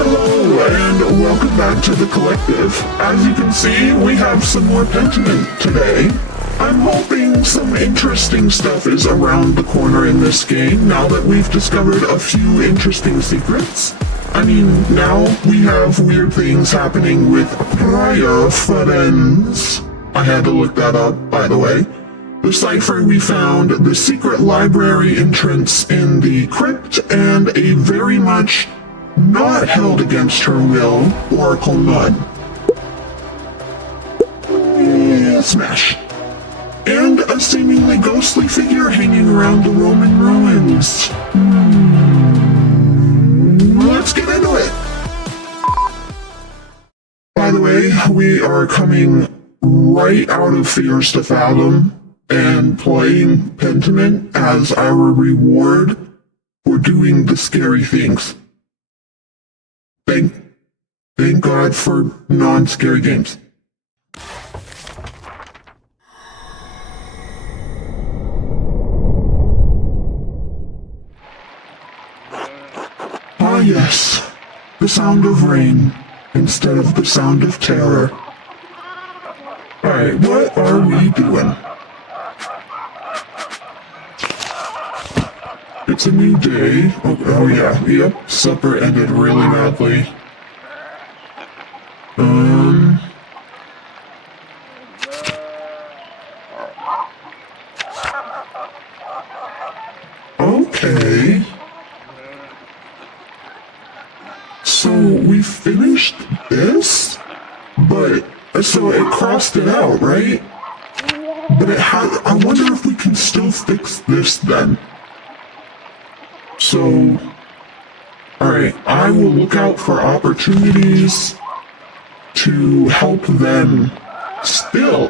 Hello, and welcome back to the Collective. As you can see, we have some more Pentiment today. I'm hoping some interesting stuff is around the corner in this game now that we've discovered a few interesting secrets. I mean, now we have weird things happening with prior Ferenc. I had to look that up, by the way. The cipher we found, the secret library entrance in the crypt, and a very much not held against her will Oracle Nun. Yeah, smash. And a seemingly ghostly figure hanging around the Roman ruins. Let's get into it! By the way, we are coming right out of Fears to Fathom and playing Pentiment as our reward for doing the scary things. Thank God for non-scary games. Ah yes, the sound of rain instead of the sound of terror. Alright, what are we doing? It's a new day. Oh yeah, yep, supper ended really badly. Okay. So we finished this? But, so it crossed it out, right? But it had, I wonder if we can still fix this then. So, alright, I will look out for opportunities to help them still.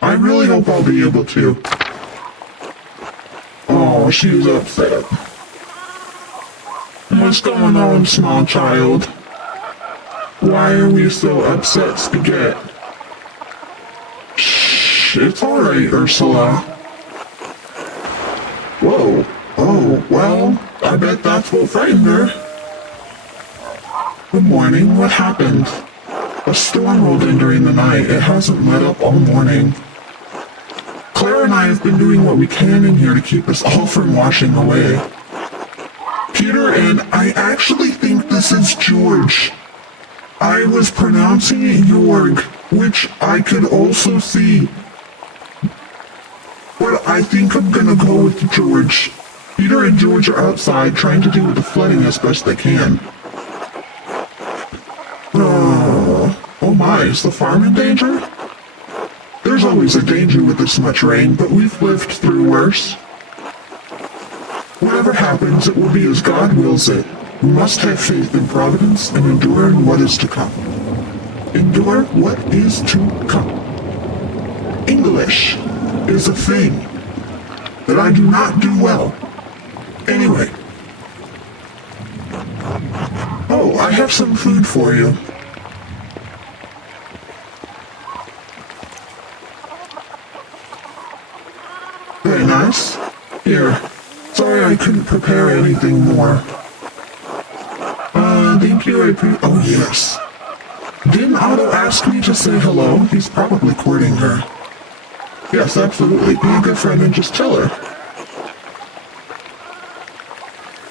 I really hope I'll be able to. Oh, she's upset. What's going on, small child? Why are we so upset, Spaghetti? Shh, it's alright, Ursula. Whoa. Oh, well, I bet that's what frightened her. Good morning, what happened? A storm rolled in during the night. It hasn't let up all morning. Claire and I have been doing what we can in here to keep us all from washing away. Peter, and I actually think this is George. I was pronouncing it Jorg, which I could also see. But I think I'm gonna go with George. Peter and George are outside trying to deal with the flooding as best they can. Oh my, is the farm in danger? There's always a danger with this much rain, but we've lived through worse. Whatever happens, it will be as God wills it. We must have faith in Providence and endure what is to come. Endure what is to come. English is a thing that I do not do well. Anyway. Oh, I have some food for you. Very nice. Here. Sorry I couldn't prepare anything more. Thank you, oh yes. Didn't Otto ask me to say hello? He's probably courting her. Yes, absolutely. Be a good friend and just tell her.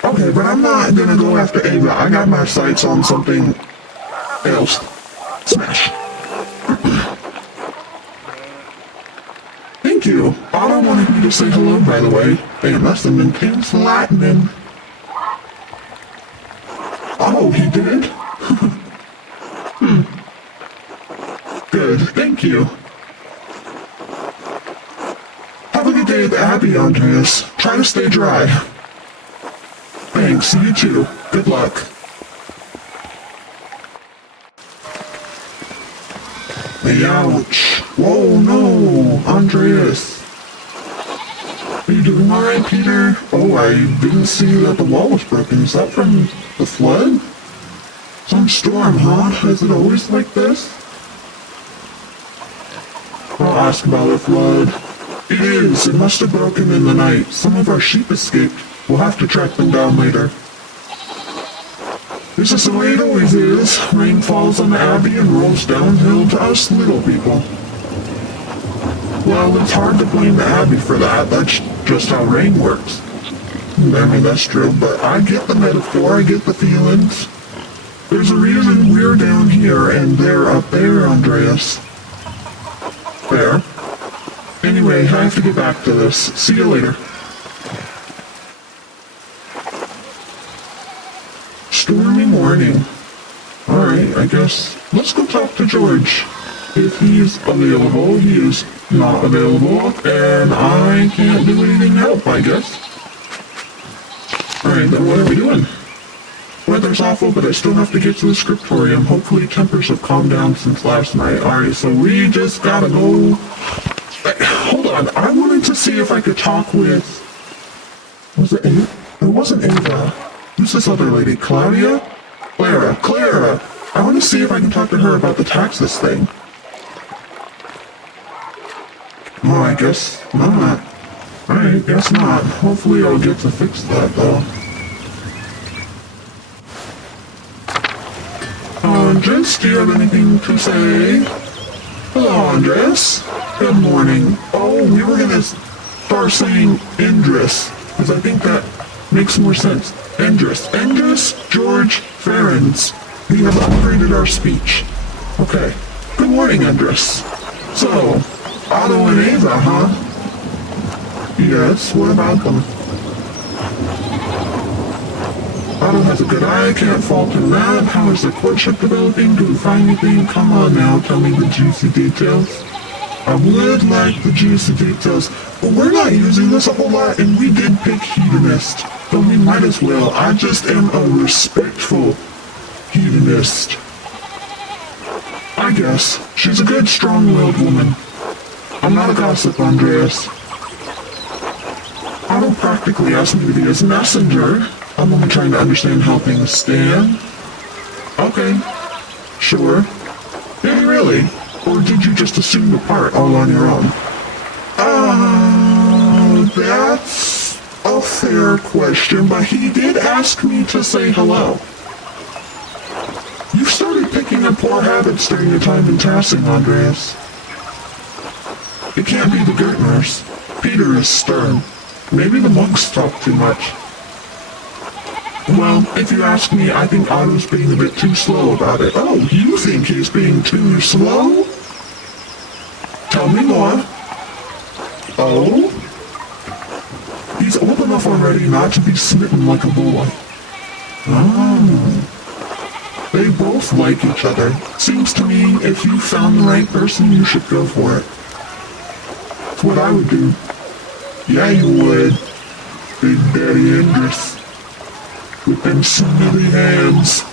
Okay, but I'm not gonna go after Ava. I got my sights on something else. Smash. Thank you. Otto wanted me to say hello, by the way. They must have been pins lightning. Oh, he did? Good, thank you. Have a good day at the Abbey, Andreas. Try to stay dry. Thanks, you too. Good luck. Ouch. Whoa, no, Andreas. Are you doing alright, Peter? Oh, I didn't see that the wall was broken. Is that from the flood? Some storm, huh? Is it always like this? I'll ask about the flood. It is. It must have broken in the night. Some of our sheep escaped. We'll have to track them down later. This is the way it always is. Rain falls on the Abbey and rolls downhill to us little people. Well, it's hard to blame the Abbey for that. That's just how rain works. I mean, that's true, but I get the metaphor, I get the feelings. There's a reason we're down here and they're up there, Andreas. Fair. Anyway, I have to get back to this. See you later. Stormy morning. Alright, I guess let's go talk to George. If he's available, he is not available, and I can't do anything to help, I guess. Alright, then what are we doing? Weather's awful, but I still have to get to the scriptorium. Hopefully tempers have calmed down since last night. Alright, so we just gotta go... Hold on, I wanted to see if I could talk with... Was it Ava? It wasn't Ava. Who's this other lady? Claudia? Clara! I want to see if I can talk to her about the taxes thing. Oh, I guess not. Alright, guess not. Hopefully I'll get to fix that, though. Andres, do you have anything to say? Hello, Andres. Good morning. Oh, we were gonna start saying Andres, because I think that makes more sense. Andres, George, Ferenc. We have upgraded our speech. Okay. Good morning, Andres. So, Otto and Ava, huh? Yes, what about them? Otto has a good eye, can't fault in that. How is the courtship developing? Do we find anything? Come on now, tell me the juicy details. I would like the juicy details. But we're not using this a whole lot, and we did pick hedonist. But we might as well. I just am a respectful hedonist. I guess. She's a good, strong-willed woman. I'm not a gossip, Andreas. Otto practically asked me to be his messenger. I'm only trying to understand how things stand. Okay. Sure. Did you really? Or did you just assume the part all on your own? That's a fair question, but he did ask me to say hello. You started picking up poor habits during your time in Tassing, Andreas. It can't be the Gertners. Peter is stern. Maybe the monks talk too much. Well, if you ask me, I think Otto's being a bit too slow about it. Oh, you think he's being too slow? Tell me more. Oh? He's old enough already not to be smitten like a boy. Oh. They both like each other. Seems to me, if you found the right person, you should go for it. That's what I would do. Yeah, you would. Big Daddy Andreas. With them smelly hands.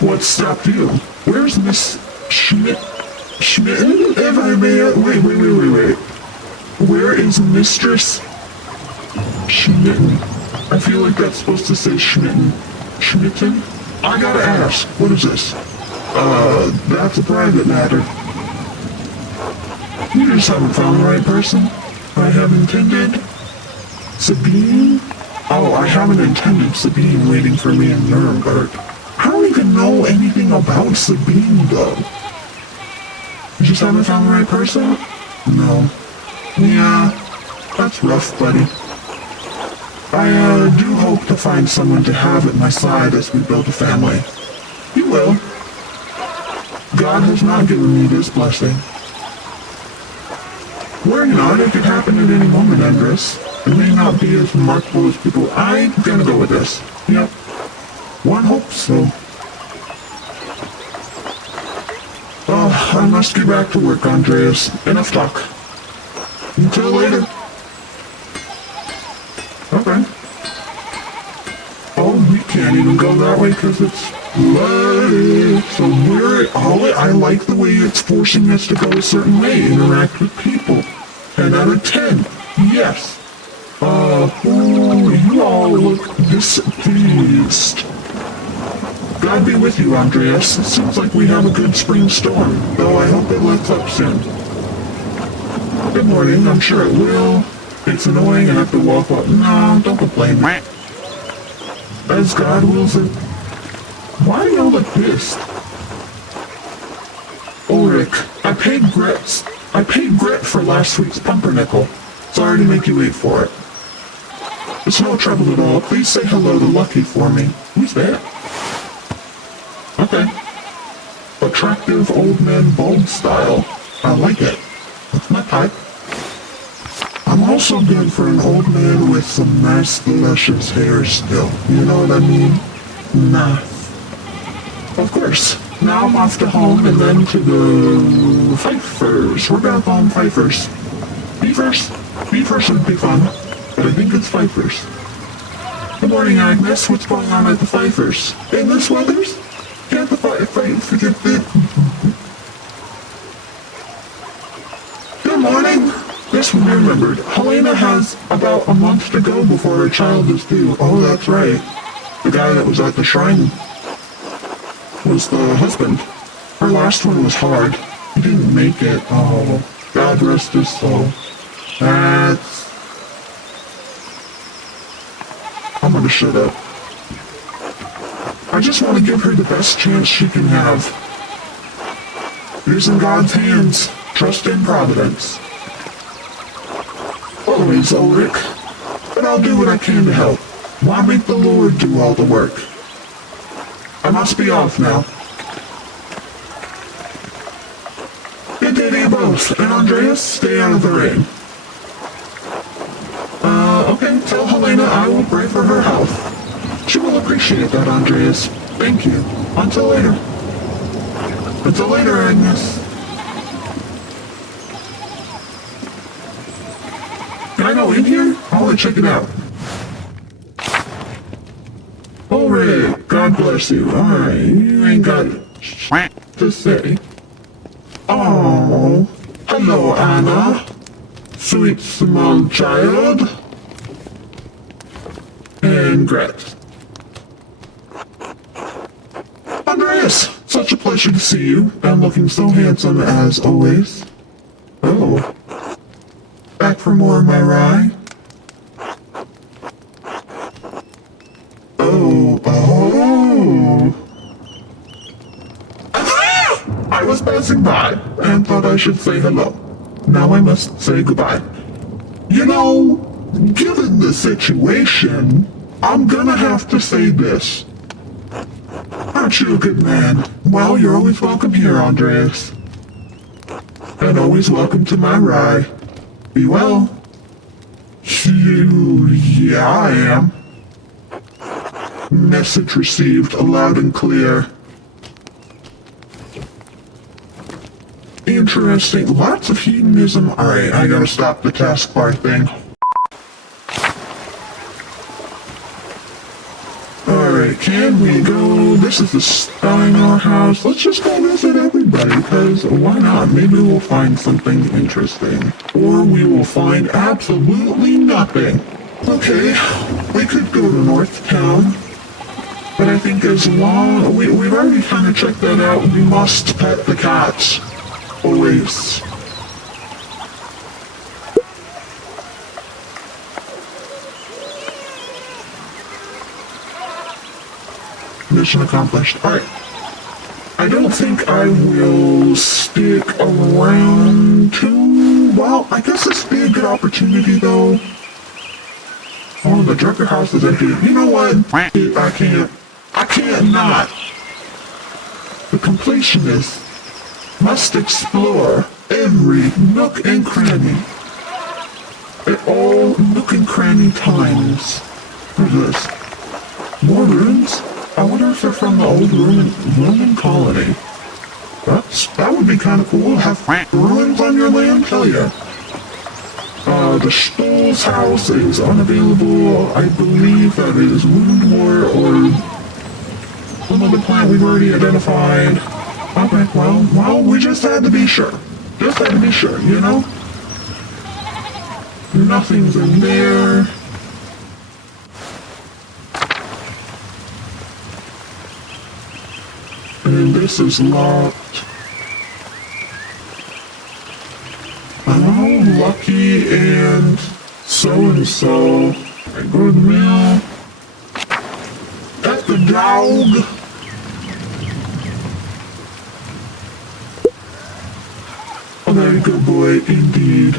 What stopped you? Where's Miss Schmitten? Wait. Where is Mistress Schmitten? I feel like that's supposed to say Schmitten. Schmitten? I gotta ask, what is this? That's a private matter. You just haven't found the right person. I have intended Sabine? Oh, I haven't intended Sabine waiting for me in Nuremberg. I don't even know anything about Sabine, though. You just haven't found the right person? No. Yeah, that's rough, buddy. I do hope to find someone to have at my side as we build a family. You will. God has not given me this blessing. Worry not, it could happen at any moment, Andreas. It may not be as remarkable as people. I'm gonna go with this. Yep. One hopes so. Oh, I must get back to work, Andreas. Enough talk. Until later. Okay. Oh, we can't even go that way because it's flooded. So I like the way it's forcing us to go a certain way, interact with people. 10 out of 10. Yes. You all look displeased. God be with you, Andreas. It seems like we have a good spring storm, though I hope it lets up soon. Good morning, I'm sure it will. It's annoying, I have to walk up. No, don't complain. As God wills it. pissed. Ulrich, I paid Grit for last week's pumpernickel. Sorry to make you wait for it. It's no trouble at all. Please say hello to Lucky for me. Who's that? Okay. Attractive old man bald style. I like it. That's my type. I'm also good for an old man with some nice luscious hair still. You know what I mean? Nice. Of course. Now I'm off to home and then to the Pfeiffers. We're gonna call them Pfeiffers. Beefers? Beefers would be fun, but I think it's Pfeiffers. Good morning, Agnes. What's going on at the Pfeiffers? In this weathers? Can't the Good morning. Yes, we remembered. Helena has about a month to go before her child is due. Oh, that's right. The guy that was at the shrine was the husband. Her last one was hard. He didn't make it. Oh, God rest his soul. I'm gonna shut up. I just want to give her the best chance she can have. It is in God's hands. Trust in Providence. Always, Ulrich. But I'll do what I can to help. Why make the Lord do all the work? I must be off now. Good day to you both. And Andreas, stay out of the rain. Okay, tell Helena I will pray for her health. She will appreciate that, Andreas. Thank you. Until later. Until later, Agnes. Can I go in here? I want to check it out. Ulrich, God bless you. Alright, you ain't got shit to say. Oh, hello, Anna. Sweet small child. And Gret. Andreas, such a pleasure to see you, and looking so handsome as always. Oh, back for more of my rye? Oh. I was passing by, and thought I should say hello. Now I must say goodbye. You know, given the situation, I'm gonna have to say this. Aren't you a good man? Well, you're always welcome here, Andreas. And always welcome to my rye. Be well. Yeah, I am. Message received, loud and clear. Interesting. Lots of hedonism. Alright, I gotta stop the taskbar thing. Alright, can we go? This is the Steiner house. Let's just go visit everybody, because why not? Maybe we'll find something interesting. Or we will find absolutely nothing. Okay, we could go to North Town. But I think as long... We've already kind of checked that out. We must pet the cats. Always. Mission accomplished. Alright. I don't think I will stick around too... Well, I guess this would be a good opportunity, though. Oh, the Drucker house is empty. You know what? I can't not. The completionist must explore every nook and cranny. At all nook and cranny times. What is this? More ruins? I wonder if they're from the old Roman colony. That would be kind of cool. Have ruins on your land? Hell yeah. The Stoll's house is unavailable. I believe that is Woundwort or some other plant we've already identified. Okay, well, we just had to be sure. Just had to be sure, you know? Nothing's in there. And this is locked. Oh, Lucky and so-and-so. I go to the mill. That's the dog. good boy indeed.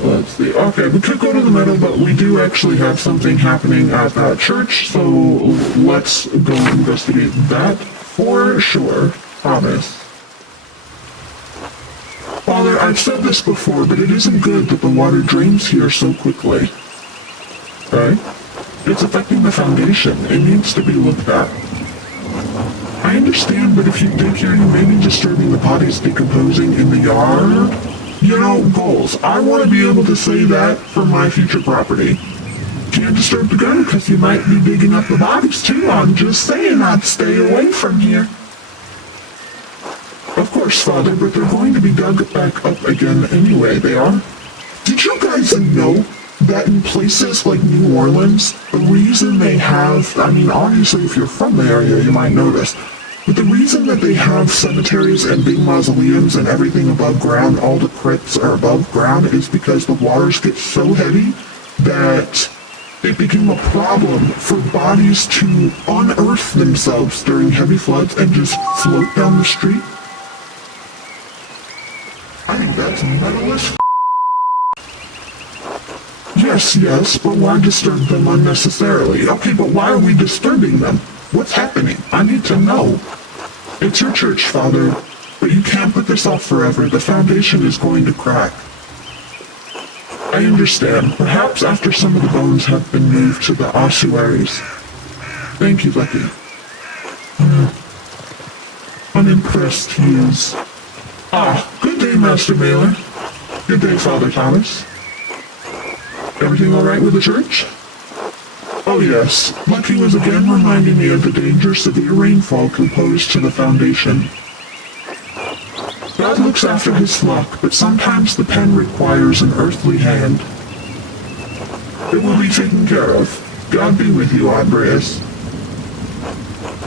Let's see. Okay, we could go to the meadow, but we do actually have something happening at that church, so let's go investigate that for sure. Promise. Father, I've said this before, but it isn't good that the water drains here so quickly. Okay? It's affecting the foundation. It needs to be looked at. I understand, but if you dig here, you may be disturbing the bodies decomposing in the yard. You know, goals. I want to be able to say that for my future property. Can't disturb the garden because you might be digging up the bodies too. I'm just saying I'd stay away from here. Of course, Father, but they're going to be dug back up again anyway, they are. Did you guys know that in places like New Orleans, the reason they have, I mean, obviously if you're from the area, you might know this, but the reason that they have cemeteries and big mausoleums and everything above ground, all the crypts are above ground, is because the waters get so heavy that it became a problem for bodies to unearth themselves during heavy floods and just float down the street. I think that's metal as Yes, but why disturb them unnecessarily? Okay, but why are we disturbing them? What's happening? I need to know. It's your church, Father, but you can't put this off forever. The foundation is going to crack. I understand. Perhaps after some of the bones have been moved to the ossuaries. Thank you, Lucky. Unimpressed views. Good day, Master Mailer. Good day, Father Thomas. Everything all right with the church? Oh yes, Lucky was again reminding me of the danger severe rainfall can pose to the foundation. God looks after his flock, but sometimes the pen requires an earthly hand. It will be taken care of. God be with you, Andreas.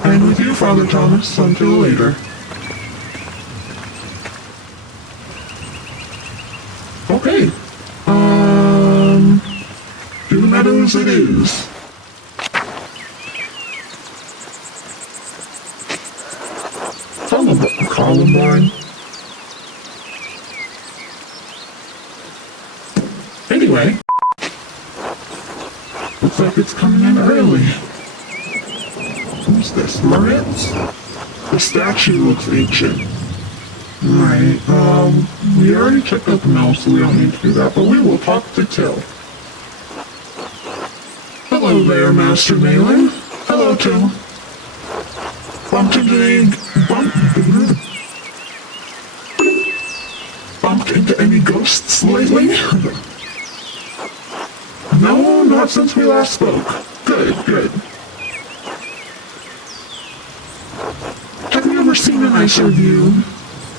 And with you, Father Thomas, until later. Okay. To the meadows it is. Columbine. Anyway, looks like it's coming in early. Who's this? Moritz? The statue looks ancient. Right, we already checked out the mail, so we don't need to do that, but we will talk to Till. Hello there, Master Malin. Hello, Till. Bumped into any ghosts lately? No, not since we last spoke. Good. Have you ever seen a nicer view?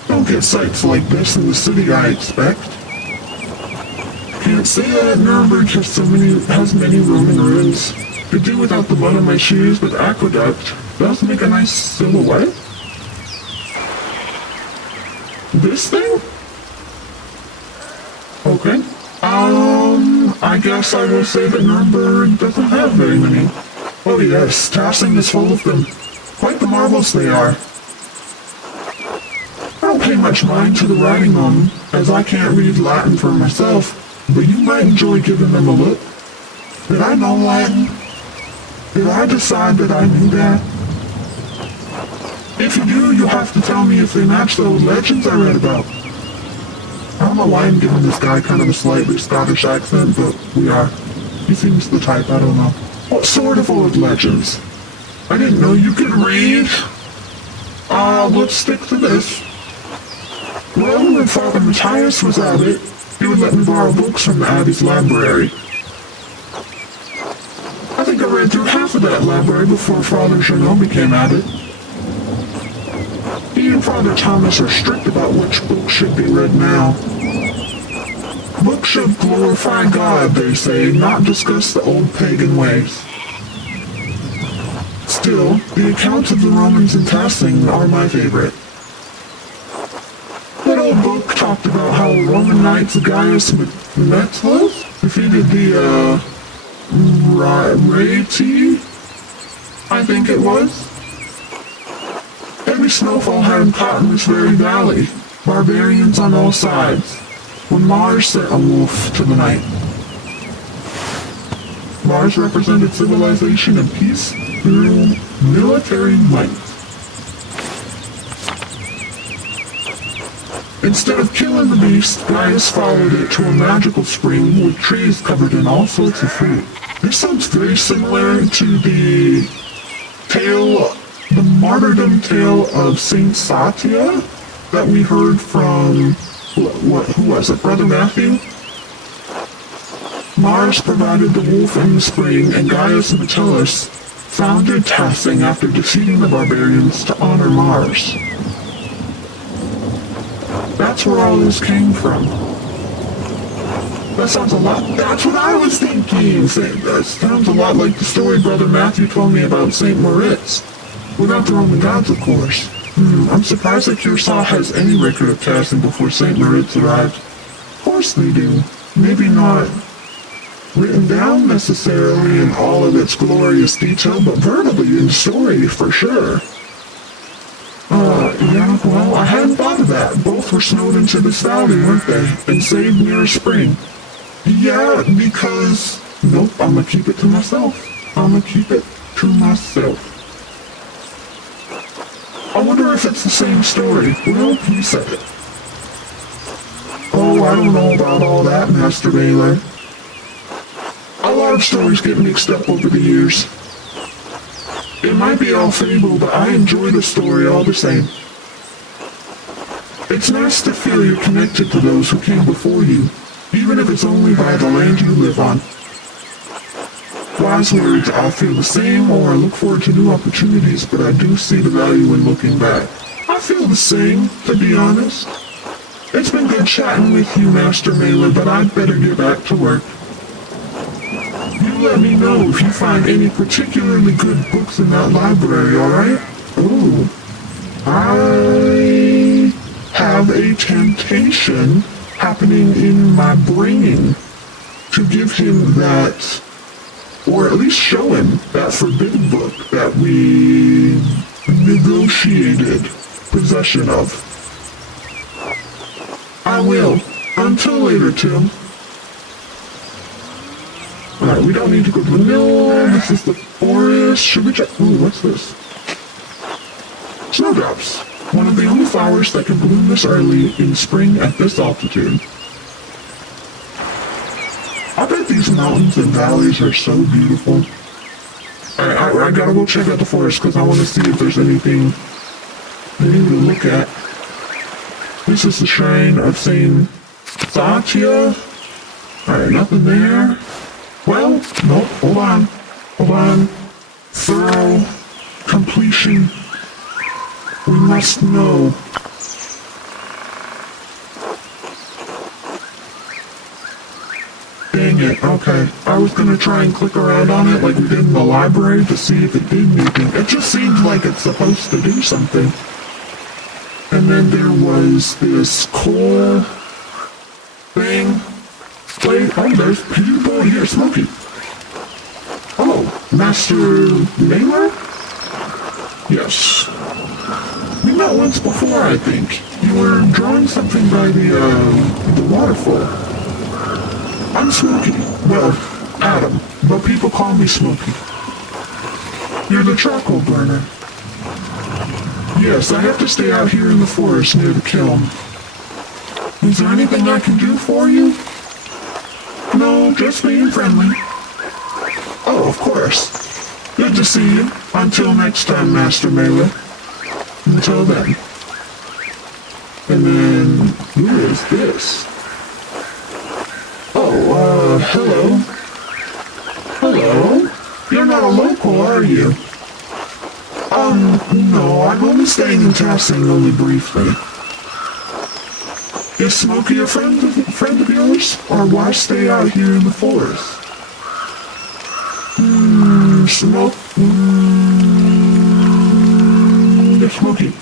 Don't get sights like this in the city, I expect. Can't say that Nuremberg has many Roman ruins. Could do without the mud on my shoes, but the aqueduct does make a nice silhouette. This thing? Okay. I guess I will say that Nuremberg doesn't have very many. Oh yes, Tassing is full of them. Quite the marvels they are. I don't pay much mind to the writing on them, as I can't read Latin for myself, but you might enjoy giving them a look. Did I know Latin? Did I decide that I knew that? If you do, you'll have to tell me if they match the old legends I read about. I don't know why I'm giving this guy kind of a slightly Scottish accent, but we are. He seems the type, I don't know. What sort of old legends? I didn't know you could read. Let's stick to this. Well, when Father Matthias was abbot, he would let me borrow books from the abbey's library. I think I read through half of that library before Father Janot became abbot. He and Father Thomas are strict about which books should be read now. Books should glorify God, they say, not discuss the old pagan ways. Still, the accounts of the Romans in Tassing are my favorite. That old book talked about how Roman knights Gaius Metellus defeated the Raeti, I think it was. snowfall hadn't caught in this very valley. Barbarians on all sides. When Mars sent a wolf to the night. Mars represented civilization and peace through military might. Instead of killing the beast, Gaius followed it to a magical spring with trees covered in all sorts of fruit. This sounds very similar to the martyrdom tale of Saint Satya that we heard from, who was it, Brother Matthew? Mars provided the wolf in the spring, and Gaius Metellus founded Tassing after defeating the barbarians to honor Mars. That's where all this came from. That sounds a lot. That's what I was thinking. That sounds a lot like the story Brother Matthew told me about St. Moritz. Without the Roman gods, of course. I'm surprised that Curacao has any record of Tassing before St. Moritz arrived. Of course they do. Maybe not written down necessarily in all of its glorious detail, but verbally in story for sure. Yeah, well, I hadn't thought of that. Both were snowed into this valley, weren't they? And saved near a spring. Yeah, because... Nope, I'm gonna keep it to myself. I wonder if it's the same story. Well, he said it. Oh, I don't know about all that, Master Baylor. A lot of stories get mixed up over the years. It might be all fable, but I enjoy the story all the same. It's nice to feel you're connected to those who came before you, even if it's only by the land you live on. Wise words, I feel the same, or I look forward to new opportunities, but I do see the value in looking back. I feel the same, to be honest. It's been good chatting with you, Master Mailer, but I'd better get back to work. You let me know if you find any particularly good books in that library, alright? Ooh. I have a temptation happening in my brain to give him that, or at least show him that forbidden book that we negotiated possession of. I will. Until later, Tim. Alright, we don't need to go to the mill. This is the forest. Should we check? Ooh, what's this? Snowdrops. One of the only flowers that can bloom this early in spring at this altitude. I bet these mountains and valleys are so beautiful. Alright, I gotta go check out the forest because I want to see if there's anything I need to look at. This is the shrine of Saint Satya. Alright, nothing there. Well, nope, hold on. Thorough completion. We must know. Dang it, okay. I was gonna try and click around on it like we did in the library to see if it did anything. It just seems like it's supposed to do something. And then there was this core thing. Wait, oh, there's people here, Smokey. Oh, Master Mailer? Yes. We met once before, I think. You were drawing something by the waterfall. I'm Smokey. Well, Adam, but people call me Smokey. You're the charcoal burner. Yes, I have to stay out here in the forest near the kiln. Is there anything I can do for you? No, just being friendly. Oh, of course. Good to see you. Until next time, Master Mailer. Until then. And then, who is this? Oh, hello. Hello? You're not a local, are you? No, I'm only staying in Tassing only briefly. Is Smokey a friend of yours? Or why stay out here in the forest? Smokey.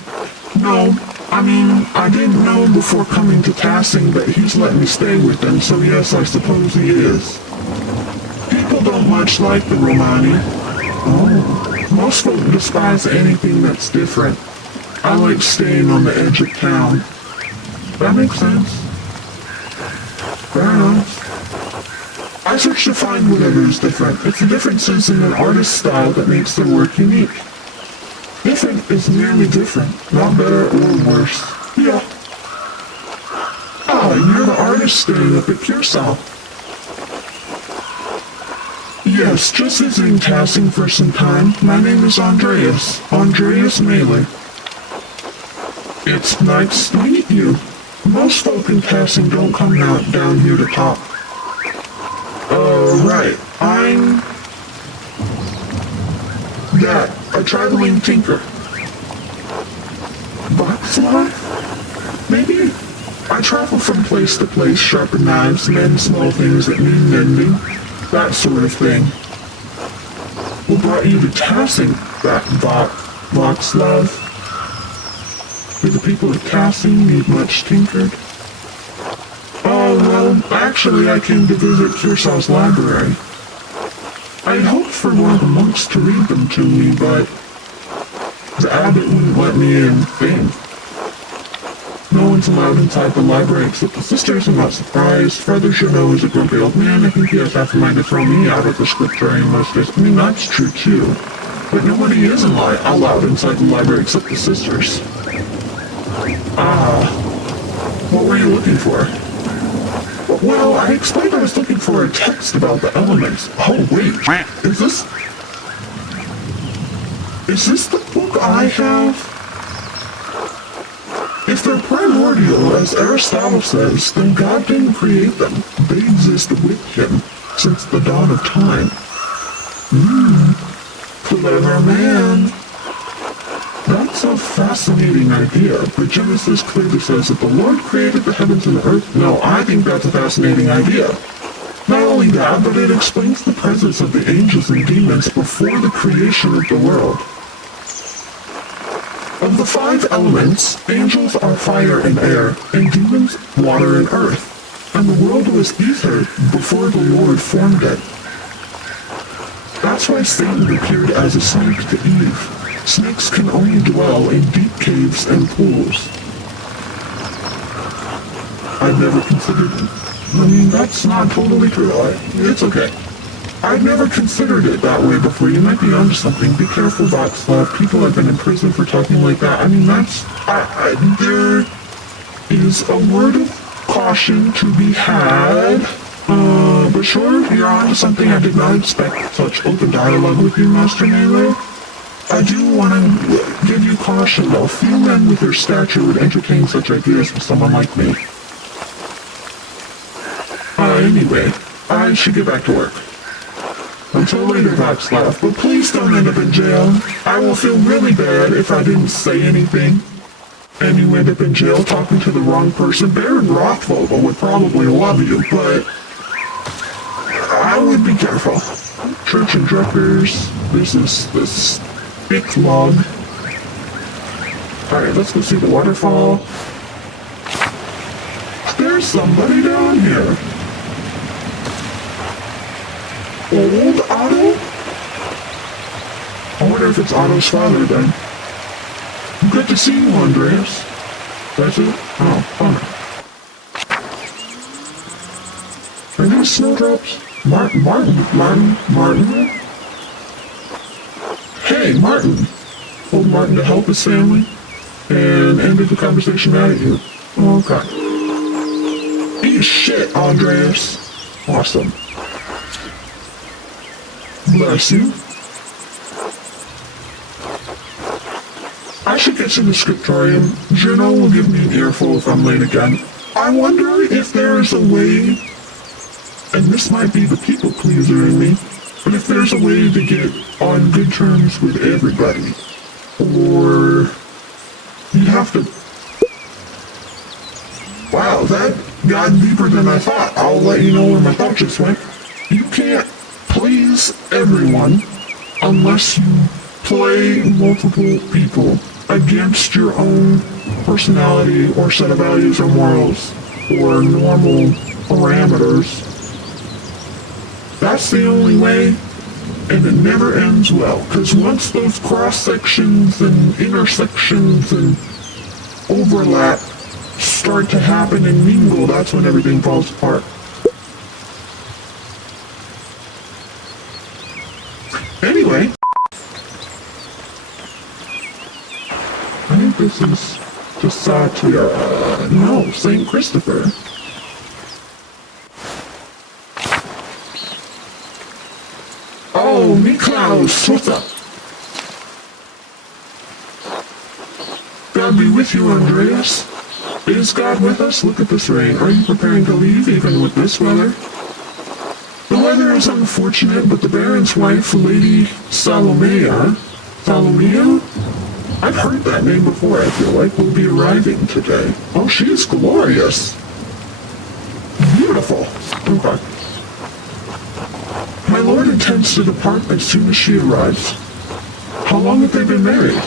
No, I mean, I didn't know before coming to Tassing that he's let me stay with him, so yes, I suppose he is. People don't much like the Romani. Oh, most folk despise anything that's different. I like staying on the edge of town. That makes sense. Fair enough. I search to find whatever is different. It's the differences in an artist's style that makes their work unique. Different is merely different, not better or worse. Yeah. Ah, you're the artist staying up at Piero. Yes, just visiting Tassing for some time. My name is Andreas. Andreas Mailer. It's nice to meet you. Most folk in Tassing don't come down here to talk. Right. I'm... that, a traveling tinker. Boxlife? Maybe? I travel from place to place, sharpen knives, mend small things that need mending, that sort of thing. What brought you to Tassing, that Boxlife? Do the people of Tassing need much tinkered? Oh, well, actually I came to visit Piero's library. I had hoped for one of the monks to read them to me, but the abbot wouldn't let me in. Thing. No one's allowed inside the library except the sisters. I'm not surprised. Father Abbot is a grumpy old man. I think he has half a mind to throw me out of the scriptorium most days. I mean, that's true too. But nobody is allowed inside the library except the sisters. What were you looking for? Well, I explained I was looking for a text about the elements. Oh, wait. Is this the book I have? If they're primordial, as Aristotle says, then God didn't create them. They exist with him since the dawn of time. Clever man. That's a fascinating idea, but Genesis clearly says that the Lord created the heavens and the earth. No, I think that's a fascinating idea. Not only that, but it explains the presence of the angels and demons before the creation of the world. Of the 5 elements, angels are fire and air, and demons water and earth. And the world was ether before the Lord formed it. That's why Satan appeared as a snake to Eve. Snakes can only dwell in deep caves and pools. I've never considered it. I mean, that's not totally true. It's okay. I've never considered it that way before. You might be onto something. Be careful, Boxlove. People have been in prison for talking like that. I mean, that's... there is a word of caution to be had. But sure, you're onto something. I did not expect such open dialogue with you, Master Melee. I do want to give you caution, though. Few men with your stature would entertain such ideas with someone like me. Anyway, I should get back to work. Until later, Boxlav, but please don't end up in jail. I will feel really bad if I didn't say anything. And you end up in jail talking to the wrong person. Baron Rothvogel would probably love you, but I would be careful. Church and Druckers. This is this big log. Alright, let's go see the waterfall. There's somebody down here. Old Otto? I wonder if it's Otto's father then. Good to see you, Andreas. That's it? Oh, fine. Are these snowdrops? Martin? Hey, Martin! Told Martin to help his family and ended the conversation out at you. Okay. Eat shit, Andreas. Awesome. Bless you. I should get to the scriptorium. Juno will give me an earful if I'm late again. I wonder if there's a way, and this might be the people pleaser in me, but if there's a way to get on good terms with everybody. Or you'd have to... Wow, that got deeper than I thought. I'll let you know where my thought just went. You can't please everyone unless you play multiple people against your own personality or set of values or morals or normal parameters. That's the only way and it never ends well, because once those cross-sections and intersections and overlap start to happen and mingle, that's when everything falls apart. Anyway, I think this is the Satire. No, St. Christopher. Oh, Niklaus, what's up? God be with you, Andreas. Is God with us? Look at this rain. Are you preparing to leave, even with this weather? The weather is unfortunate, but the Baron's wife, Lady Salomea... Salomea? I've heard that name before, I feel like, will be arriving today. Oh, she is glorious. Beautiful. Okay. My lord intends to depart as soon as she arrives. How long have they been married?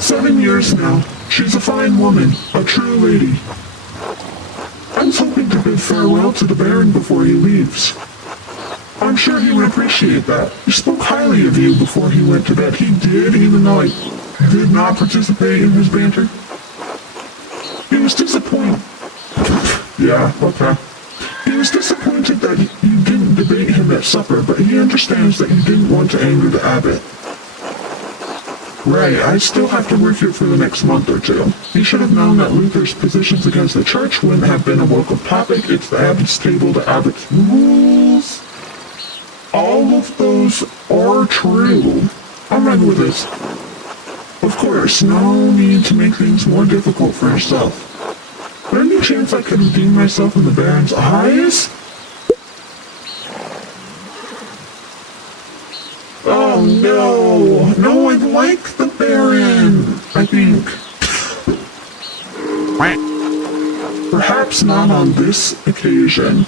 7 years now. She's a fine woman, a true lady. I was hoping to bid farewell to the Baron before he leaves. I'm sure he would appreciate that. He spoke highly of you before he went to bed. He did, even though I did not participate in his banter. He was disappointed. Yeah, okay. He was disappointed that you didn't debate him at supper, but he understands that you didn't want to anger the abbot. Right, I still have to work here for the next month or two. He should have known that Luther's positions against the church wouldn't have been a welcome topic. It's the abbot's table, the abbot's rules. All of those are true. I'm running with this. Of course, no need to make things more difficult for yourself. But any chance I could redeem myself in the Baron's eyes? Oh no! No, I'd like the Baron, I think. Perhaps not on this occasion.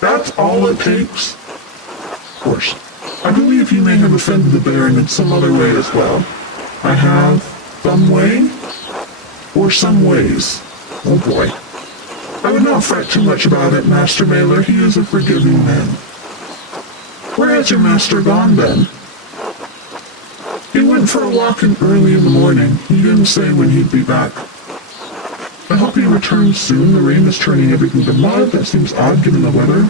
That's all it takes. Of course. I believe you may have offended the Baron in some other way as well. I have some way? Or some ways. Oh boy. I would not fret too much about it, Master Mailer. He is a forgiving man. Where has your master gone then? He went for a walk early in the morning. He didn't say when he'd be back. I hope he returns soon. The rain is turning everything to mud. That seems odd given the weather.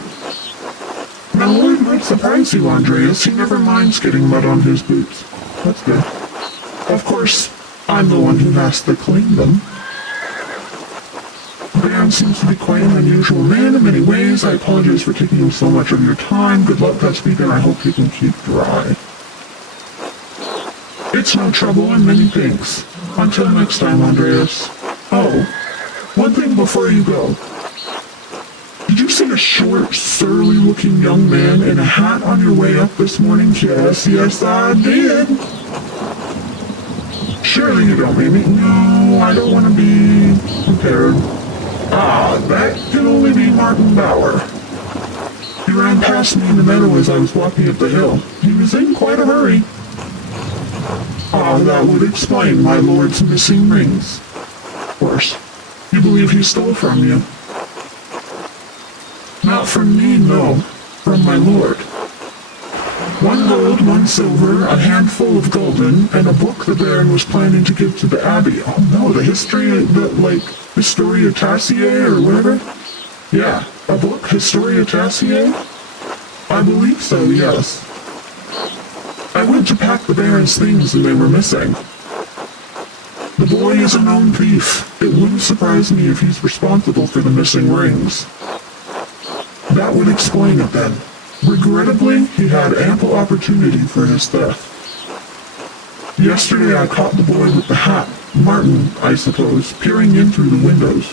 My lord might surprise you, Andreas. He never minds getting mud on his boots. That's good. Of course, I'm the one who has to clean them. The Baron seems to be quite an unusual man in many ways. I apologize for taking him so much of your time. Good luck, Godspeed, and I hope you can keep dry. It's no trouble, and many thanks. Until next time, Andreas. Oh, one thing before you go. Did you see a short, surly-looking young man in a hat on your way up this morning? Yes, I did. Surely you don't mean me. No, I don't want to be compared. Ah, that can only be Martin Bauer. He ran past me in the meadow as I was walking up the hill. He was in quite a hurry. Ah, that would explain my lord's missing rings. Of course. You believe he stole from you? Not from me, no. From my lord. 1 gold, 1 silver, a handful of golden, and a book the Baron was planning to give to the Abbey. Oh no, the Historia Tassiae or whatever? Yeah, a book, Historia Tassiae? I believe so, yes. I went to pack the Baron's things and they were missing. The boy is a known thief. It wouldn't surprise me if he's responsible for the missing rings. That would explain it then. Regrettably, he had ample opportunity for his theft. Yesterday I caught the boy with the hat, Martin, I suppose, peering in through the windows.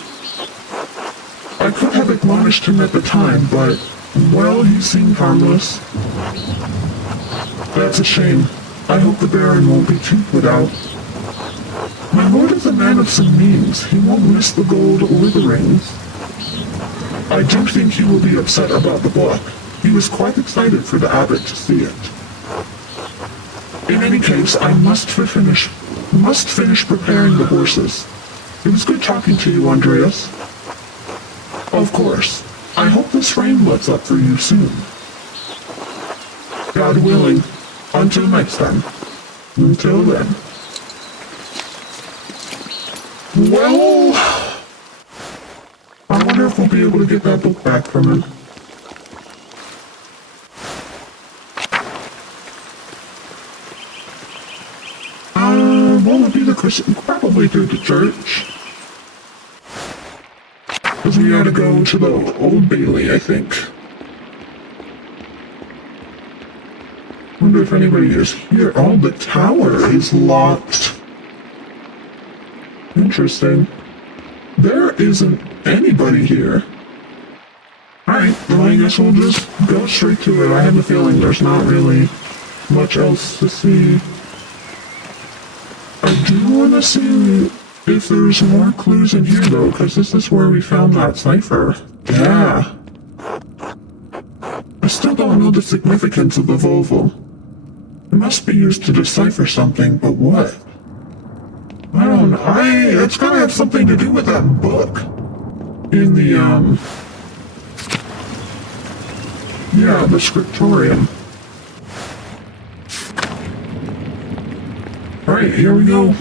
I could have admonished him at the time, but, well, he seemed harmless. That's a shame. I hope the Baron won't be too put out. My lord is a man of some means. He won't miss the gold or the rings. I do think he will be upset about the book. He was quite excited for the abbot to see it. In any case, I must finish preparing the horses. It was good talking to you, Andreas. Of course. I hope this rain lets up for you soon. God willing. Until next time. Until then. Well, I wonder if we'll be able to get that book back from him. What would be the Christian? Probably through the church. Because we gotta go to the Old Bailey, I think. Wonder if anybody is here. Oh, the tower is locked. Interesting. There isn't anybody here. Alright, well I guess we'll just go straight to it. I have a feeling there's not really much else to see. I do want to see if there's more clues in here though, because this is where we found that cipher. Yeah. I still don't know the significance of the Volvo. It must be used to decipher something, but what? I don't know. It's gotta have something to do with that book. In the, yeah, the scriptorium. Alright, here we go.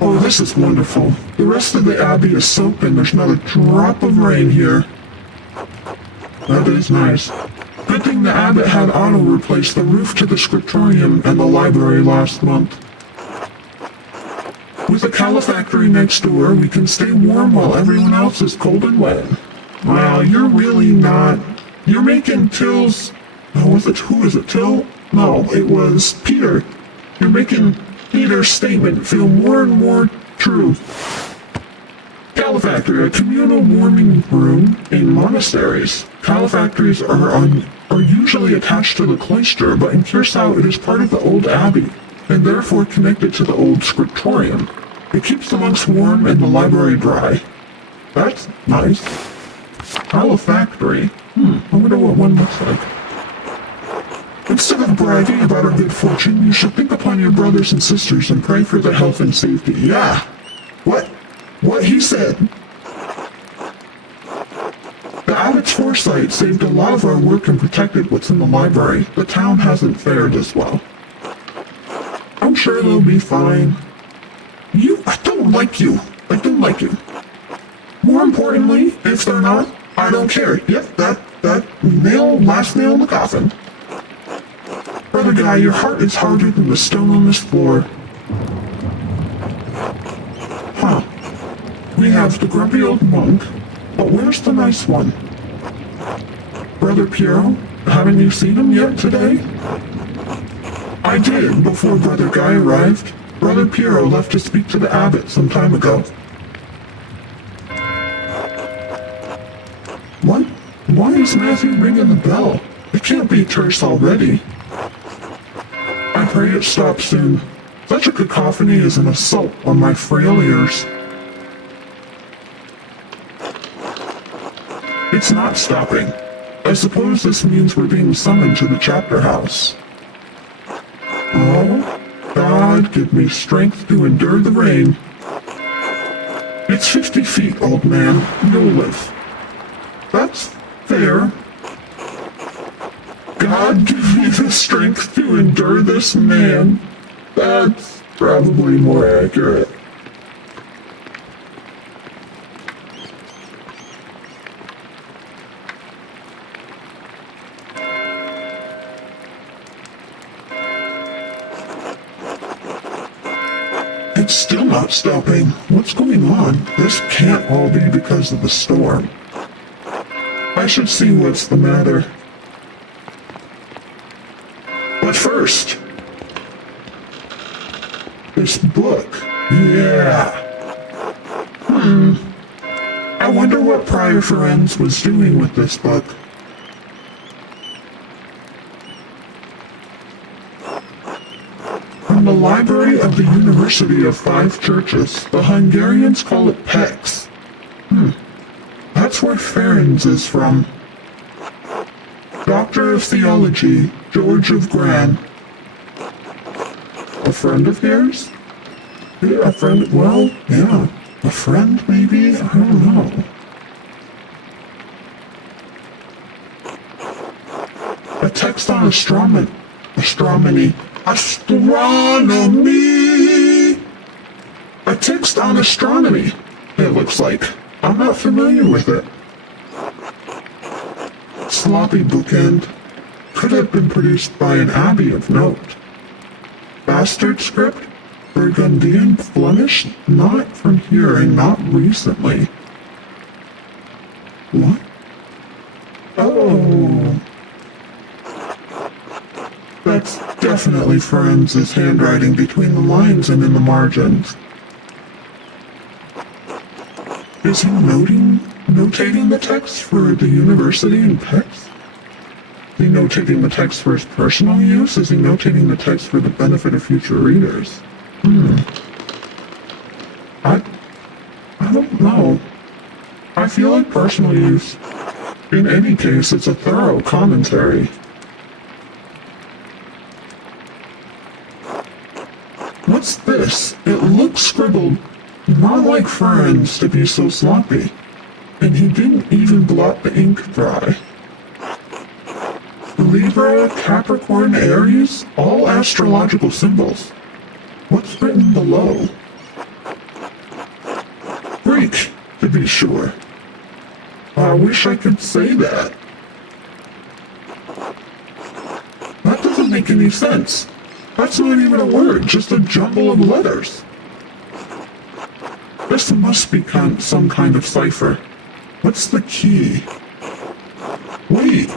Oh, this is wonderful. The rest of the abbey is soaked and there's not a drop of rain here. That is nice. Good thing the abbot had Otto replace the roof to the scriptorium and the library last month. With the calefactory next door, we can stay warm while everyone else is cold and wet. Wow, you're really not... You're making Till's... Oh, who is it, Till? No, it was Peter. You're making Peter's statement feel more and more true. Calefactory, a communal warming room in monasteries. Calefactories are usually attached to the cloister, but in Curacao it is part of the old abbey, and therefore connected to the old scriptorium. It keeps the monks warm and the library dry. That's nice. Calefactory. I wonder what one looks like. Instead of bragging about our good fortune, you should think upon your brothers and sisters and pray for their health and safety. Yeah. What he said. The abbot's foresight saved a lot of our work and protected what's in the library. The town hasn't fared as well. I'm sure they'll be fine. I don't like you. I don't like you. More importantly, if they're not, I don't care. Yep, that last nail in the coffin. Brother Guy, your heart is harder than the stone on this floor. Huh. We have the grumpy old monk, but where's the nice one? Brother Piero, haven't you seen him yet today? I did, before Brother Guy arrived. Brother Piero left to speak to the abbot some time ago. What? Why is Matthew ringing the bell? It can't be terse already. I pray it stops soon. Such a cacophony is an assault on my frail ears. It's not stopping. I suppose this means we're being summoned to the chapter house. Oh, God, give me strength to endure the rain. It's 50 feet, old man. You'll live. That's fair. God, give me the strength to endure this man. That's probably more accurate. It's still not stopping. What's going on? This can't all be because of the storm. I should see what's the matter. But first, this book. Yeah. I wonder what Prior Ferenc was doing with this book. From the library of the University of Five Churches, the Hungarians call it PEX. That's where Ferenc is from. Doctor of Theology, George of Gran. A friend of yours? Yeah, a friend, well, yeah. A friend, maybe? I don't know. A text on astronomy. A text on astronomy. It looks like. I'm not familiar with it. Sloppy bookend. Could have been produced by an abbey of note. Bastard script? Burgundian Flemish? Not from here and not recently. What? Oh. That's definitely Ferenc's handwriting between the lines and in the margins. Is he notating the text for the university in text? Is he notating the text for his personal use? Is he notating the text for the benefit of future readers? I don't know. I feel like personal use. In any case, it's a thorough commentary. What's this? It looks scribbled. Not like Ferenc to be so sloppy. And he didn't even blot the ink dry. Libra, Capricorn, Aries, all astrological symbols. What's written below? Greek, to be sure. I wish I could say that. That doesn't make any sense. That's not even a word, just a jumble of letters. This must be some kind of cipher. What's the key? Wait,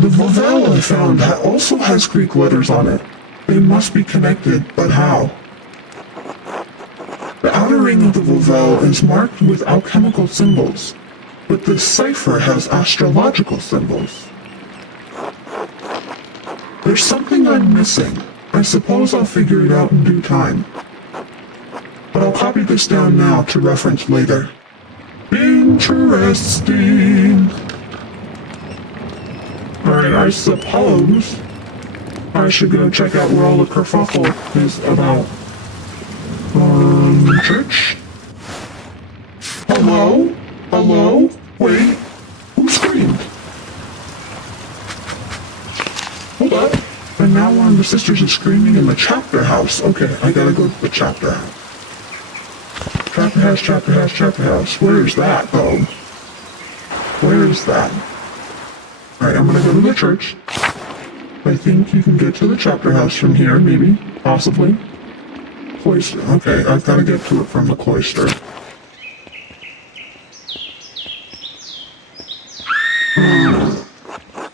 the vowel I found also has Greek letters on it. They must be connected, but how? The outer ring of the vowel is marked with alchemical symbols, but the cipher has astrological symbols. There's something I'm missing. I suppose I'll figure it out in due time. But I'll copy this down now to reference later. Interesting. Alright, I suppose I should go check out where all the kerfuffle is about. Church? Hello? Hello? Wait, who screamed? Hold up. And now one of the sisters is screaming in the chapter house. Okay, I gotta go to the chapter house. Chapter house. Where is that, though? Where is that? Alright, I'm gonna go to the church. I think you can get to the chapter house from here, maybe, possibly. Cloister. Okay, I've gotta get to it from the cloister.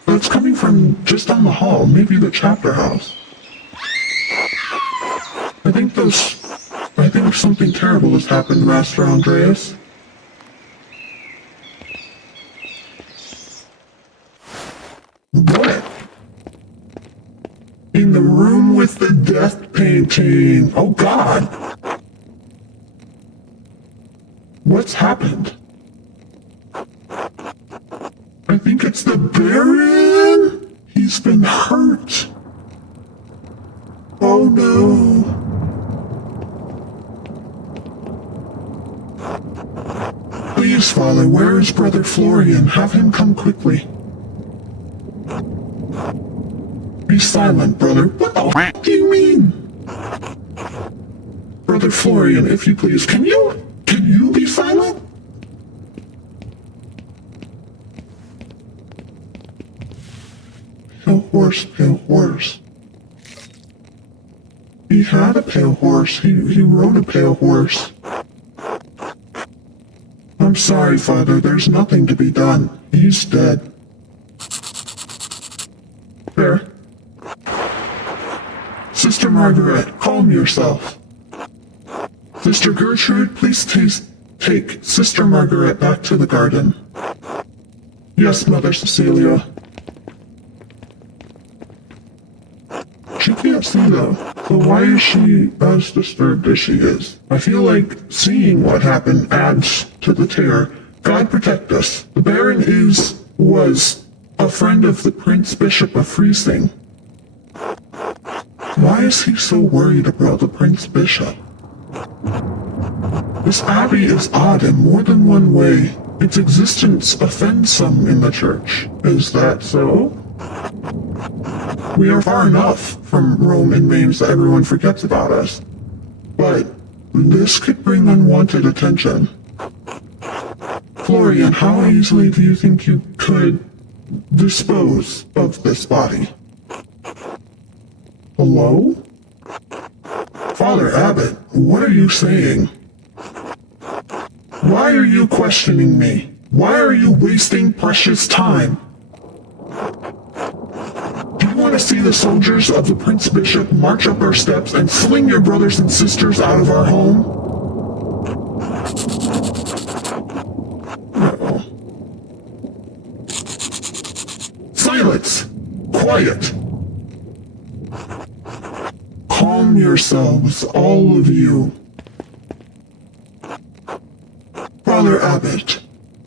It's coming from just down the hall, maybe the chapter house. I think something terrible has happened, Master Andreas. What? In the room with the death painting. Oh God! What's happened? I think it's the Baron! He's been hurt. Oh no. Please, Father, where is Brother Florian? Have him come quickly. Be silent, brother. What the f*** do you mean? Brother Florian, if you please, can you be silent? Pale horse. He had a pale horse. He rode a pale horse. I'm sorry, Father, there's nothing to be done. He's dead. There. Sister Margaret, calm yourself. Sister Gertrude, please take Sister Margaret back to the garden. Yes, Mother Cecilia. She can't see though, so why is she as disturbed as she is? I feel like seeing what happened adds to the terror. God protect us. The Baron was a friend of the Prince Bishop of Freising. Why is he so worried about the Prince Bishop? This abbey is odd in more than one way. Its existence offends some in the church. Is that so? We are far enough from Rome and Mainz that everyone forgets about us. But this could bring unwanted attention. Florian, how easily do you think you could dispose of this body? Hello? Father Abbot, what are you saying? Why are you questioning me? Why are you wasting precious time? Do you want to see the soldiers of the Prince Bishop march up our steps and fling your brothers and sisters out of our home? No. Silence! Quiet! Calm yourselves, all of you. Father Abbot,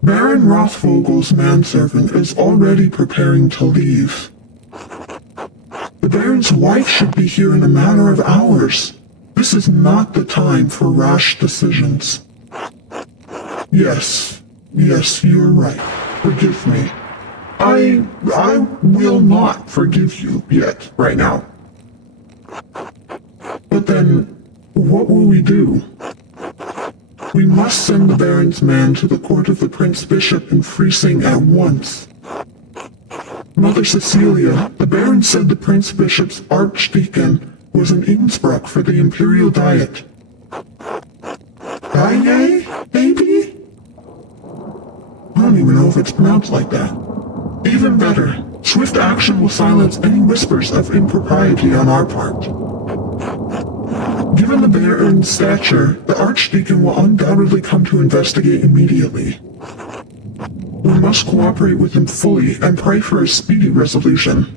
Baron Rothvogel's manservant is already preparing to leave. The Baron's wife should be here in a matter of hours. This is not the time for rash decisions. Yes, you're right. Forgive me. I will not forgive you yet, right now. But then, what will we do? We must send the Baron's man to the court of the Prince Bishop in Friesing at once. Mother Cecilia, the Baron said the Prince Bishop's archdeacon was in Innsbruck for the Imperial Diet. Diet, maybe? I don't even know if it's pronounced like that. Even better, swift action will silence any whispers of impropriety on our part. Given the Baron's stature, the Archdeacon will undoubtedly come to investigate immediately. We must cooperate with him fully and pray for a speedy resolution.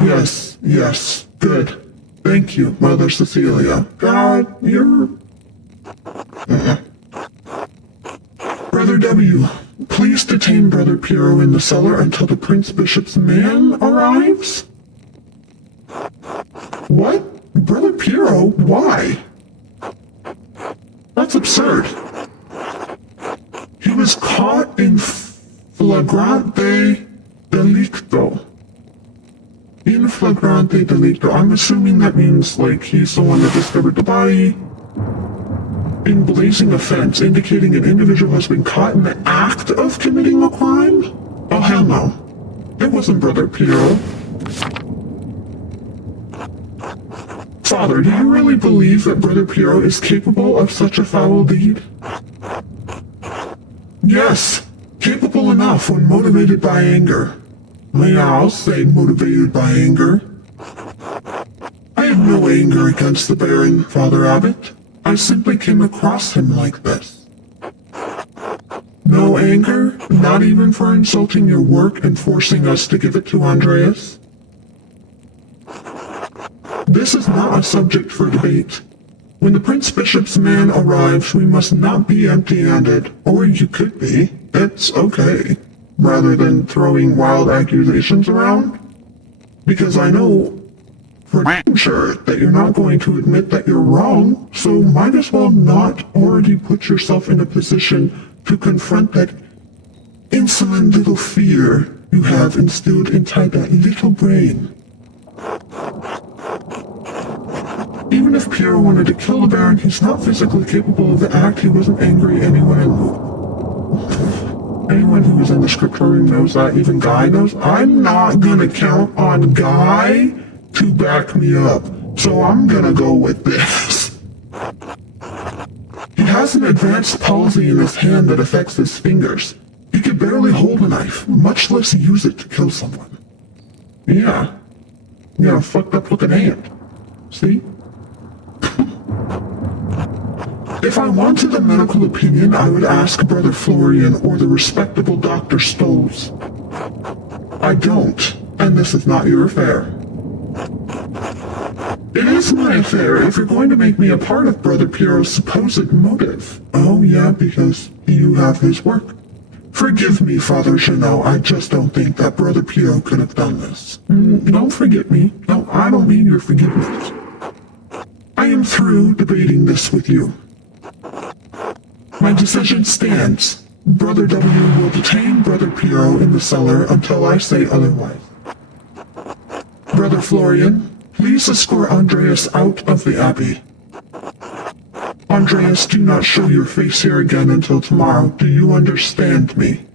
Yes, good. Thank you, Mother Cecilia. God, you're... Brother W., please detain Brother Piero in the cellar until the Prince Bishop's man arrives? What? Brother Piero? Why? That's absurd. He was caught in flagrante delicto. In flagrante delicto. I'm assuming that means, like, he's the one that discovered the body. In blazing offense, indicating an individual has been caught in the act of committing a crime? Oh, hell no. It wasn't Brother Piero. Father, do you really believe that Brother Piero is capable of such a foul deed? Yes, capable enough when motivated by anger. Yeah, I'll say motivated by anger. I have no anger against the Baron, Father Abbot. I simply came across him like this. No anger? Not even for insulting your work and forcing us to give it to Andreas? This is not a subject for debate. When the Prince Bishop's man arrives, we must not be empty-handed, or you could be. It's okay, rather than throwing wild accusations around. Because I know for damn sure that you're not going to admit that you're wrong, so might as well not already put yourself in a position to confront that insolent little fear you have instilled inside that little brain. Even if Piero wanted to kill the Baron, he's not physically capable of the act. He wasn't angry. Anyone who was in the scriptorium knows that. Even Guy knows. I'm not gonna count on Guy to back me up, so I'm gonna go with this. He has an advanced palsy in his hand that affects his fingers. He could barely hold a knife, much less use it to kill someone. Yeah, fucked up looking hand. See? If I wanted a medical opinion, I would ask Brother Florian or the respectable Dr. Stolz. I don't, and this is not your affair. It is my affair if you're going to make me a part of Brother Piero's supposed motive. Oh yeah, because you have his work. Forgive me, Father Janot, I just don't think that Brother Piero could have done this. Don't forget me. No, I don't mean your forgiveness. I am through debating this with you. My decision stands. Brother W will detain Brother Piero in the cellar until I say otherwise. Brother Florian, please escort Andreas out of the Abbey. Andreas, do not show your face here again until tomorrow. Do you understand me?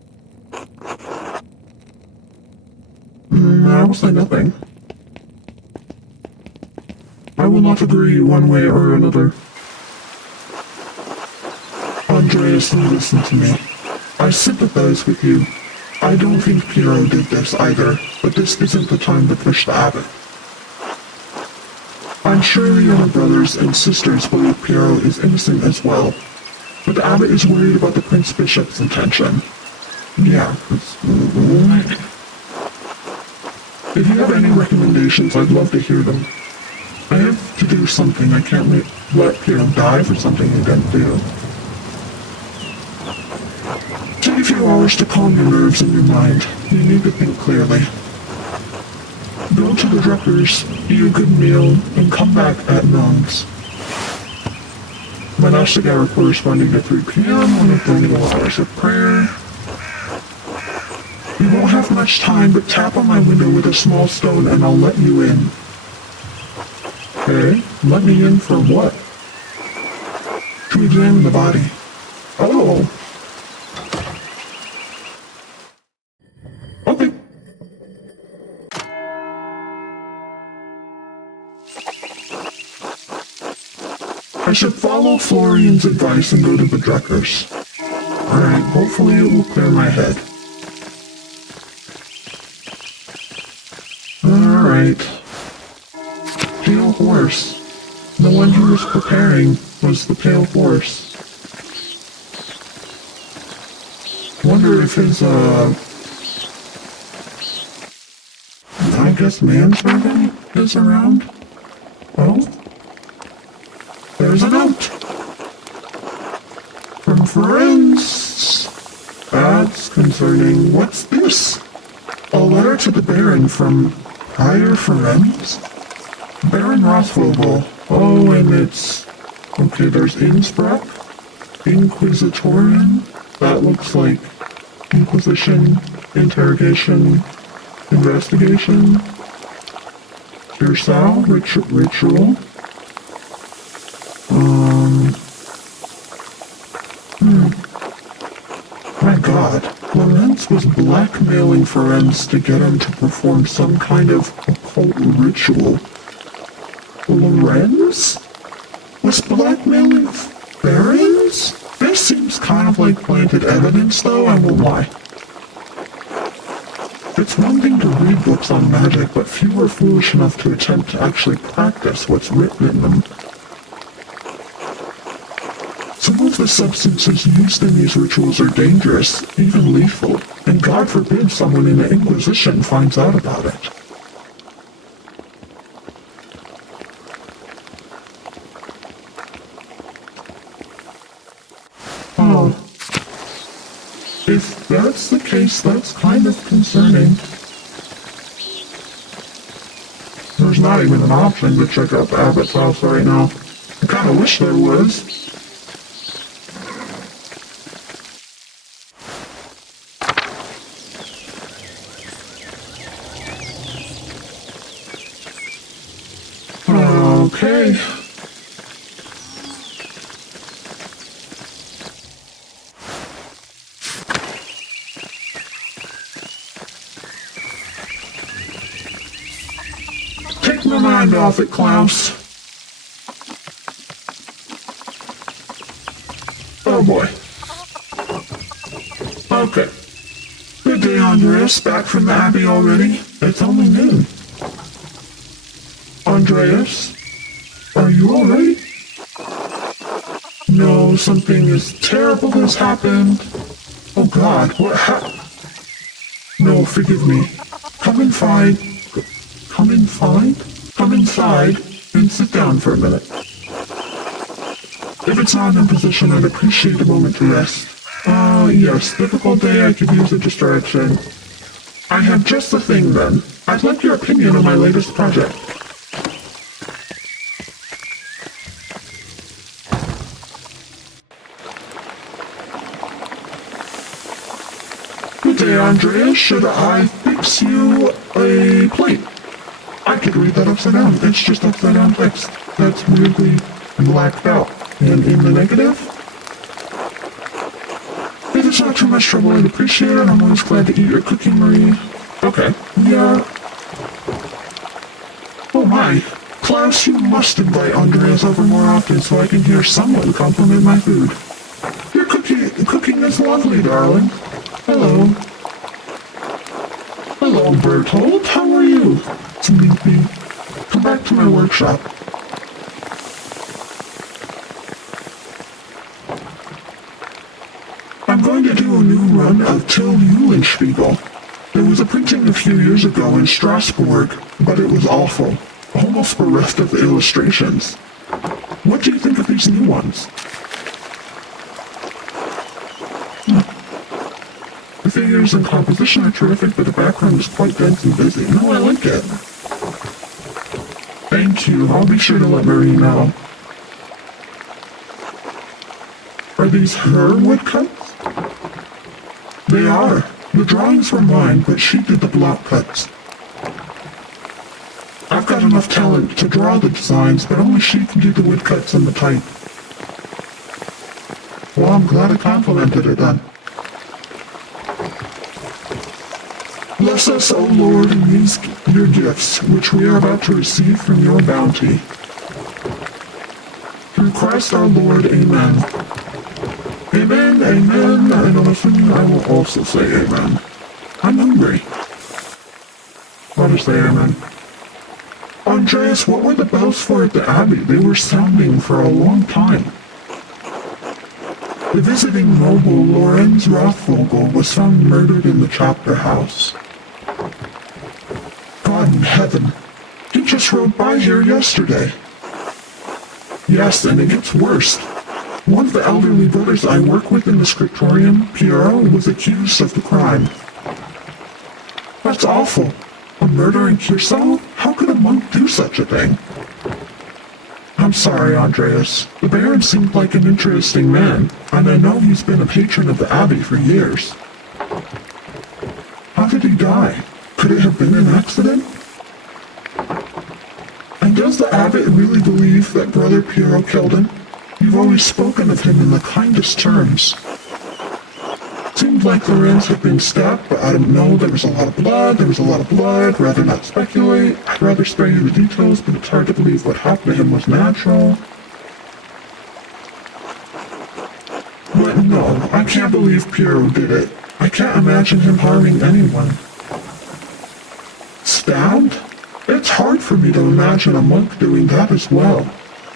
I will say nothing. I will not agree one way or another. Andreas, listen to me. I sympathize with you. I don't think Piero did this either, but this isn't the time to push the Abbot. I'm sure the other brothers and sisters believe Piero is innocent as well, but the Abbot is worried about the Prince Bishop's intention. Yeah, if you have any recommendations, I'd love to hear them. I have to do something. I can't let Piero die for something he didn't do. Take a few hours to calm your nerves and your mind. You need to think clearly. Go to the Druckers, eat a good meal, and come back at Nuns. Monastic hour corresponding to 3 p.m. on the 30 hours of prayer. You won't have much time, but tap on my window with a small stone and I'll let you in. Okay, let me in for what? To examine the body. Oh. Okay. I should follow Florian's advice and go to the Druckers. Alright, hopefully it will clear my head. Alright. Pale horse. The one he was preparing was the pale horse. Wonder if his, I guess manservant is around? Oh? There's a note! From Ferenc! That's concerning. What's this? A letter to the Baron from Prior Ferenc? Baron Rothvogel. Oh, and it's... Okay, there's Innsbruck. Inquisitorian. That looks like Inquisition, interrogation, investigation. Cursal, ritual. My god, Lorenz was blackmailing Ferenc to get him to perform some kind of occult ritual. Lorenz? Was blackmailing barons? This seems kind of like planted evidence, though, I won't lie. It's one thing to read books on magic, but few are foolish enough to attempt to actually practice what's written in them. Some of the substances used in these rituals are dangerous, even lethal, and God forbid someone in the Inquisition finds out about it. Oh. If that's the case, that's kind of concerning. There's not even an option to check out the Abbot's house right now. I kinda wish there was. Okay. Take my mind off it, Klaus. Oh boy. Okay. Good day, Andreas. Back from the Abbey already? It's only noon. Andreas? Are you alright? No, something as terrible has happened. Oh god, what happened? No, forgive me. Come inside. Come inside and sit down for a minute. If it's not in position, I'd appreciate a moment to rest. Yes, difficult day, I could use a distraction. I have just the thing then. I'd like your opinion on my latest project. Good day, Andreas. Should I fix you a plate? I could read that upside down. It's just upside down text. That's weirdly blacked out. And in the negative? If it's not too much trouble, I'd appreciate it. I'm always glad to eat your cooking, Marie. Okay. Yeah. Oh my. Klaus, you must invite Andreas over more often so I can hear someone compliment my food. Your cooking is lovely, darling. Hello. Hello, Bertold. How are you? To meet me. Come back to my workshop. I'm going to do a new run of Till Eulenspiegel. There was a printing a few years ago in Strasbourg, but it was awful. Almost bereft of the illustrations. What do you think of these new ones? The figures and composition are terrific, but the background is quite dense and busy. No, I like it. Thank you. I'll be sure to let Marie know. Are these her woodcuts? They are. The drawings were mine, but she did the block cuts. I've got enough talent to draw the designs, but only she can do the woodcuts and the type. Well, I'm glad I complimented her then. Bless us, O Lord, in these your gifts, which we are about to receive from your bounty. Through Christ our Lord, amen. Amen, amen, and I'm assuming I will also say amen. I'm hungry. I'll just say amen. Andreas, what were the bells for at the Abbey? They were sounding for a long time. The visiting noble Lorenz Rothvogel was found murdered in the chapter house. God in heaven, he just rode by here yesterday. Yes, and it gets worse. One of the elderly brothers I work with in the scriptorium, Piero, was accused of the crime. That's awful. A murder in Curacao? How could a monk do such a thing? I'm sorry, Andreas. The Baron seemed like an interesting man, and I know he's been a patron of the Abbey for years. How did he die? Could it have been an accident? And does the Abbot really believe that Brother Piero killed him? You've always spoken of him in the kindest terms. Seemed like Lorenz had been stabbed, but I don't know. There was a lot of blood. Rather not speculate. I'd rather spare you the details, but it's hard to believe what happened to him was natural. But no, I can't believe Piero did it. I can't imagine him harming anyone. Stabbed? It's hard for me to imagine a monk doing that as well.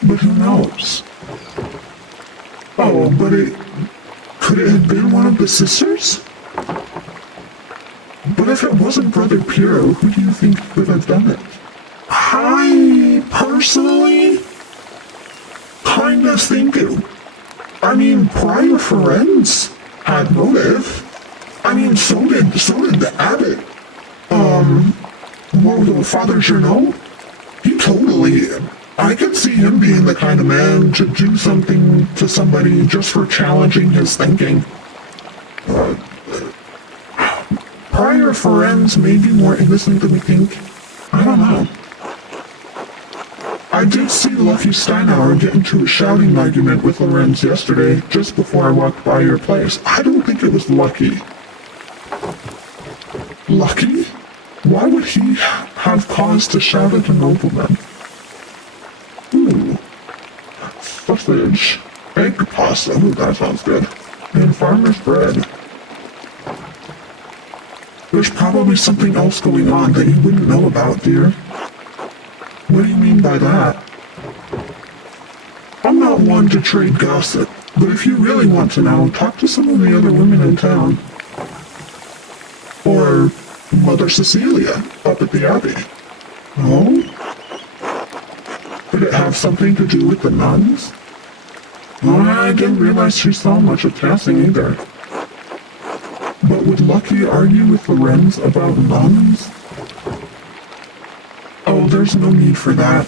But who knows? Oh, but could it have been one of the sisters? But if it wasn't Brother Piero, who do you think could have done it? I personally kinda think Prior Ferenc had motive. So did the Abbot. Father Journeau? I could see him being the kind of man to do something to somebody just for challenging his thinking. Prior Ferenc may be more innocent than we think. I don't know. I did see Lucky Steinauer get into a shouting argument with Lorenz yesterday, just before I walked by your place. I don't think it was Lucky. Lucky? Why would he have cause to shout at a nobleman? Ooh. Sausage. Egg pasta. Ooh, that sounds good. And farmer's bread. There's probably something else going on that you wouldn't know about, dear. What do you mean by that? I'm not one to trade gossip, but if you really want to know, talk to some of the other women in town. Or Mother Cecilia up at the Abbey. Oh? Could it have something to do with the nuns? I didn't realize she saw much of passing either. But would Lucky argue with Lorenz about nuns? Oh, there's no need for that.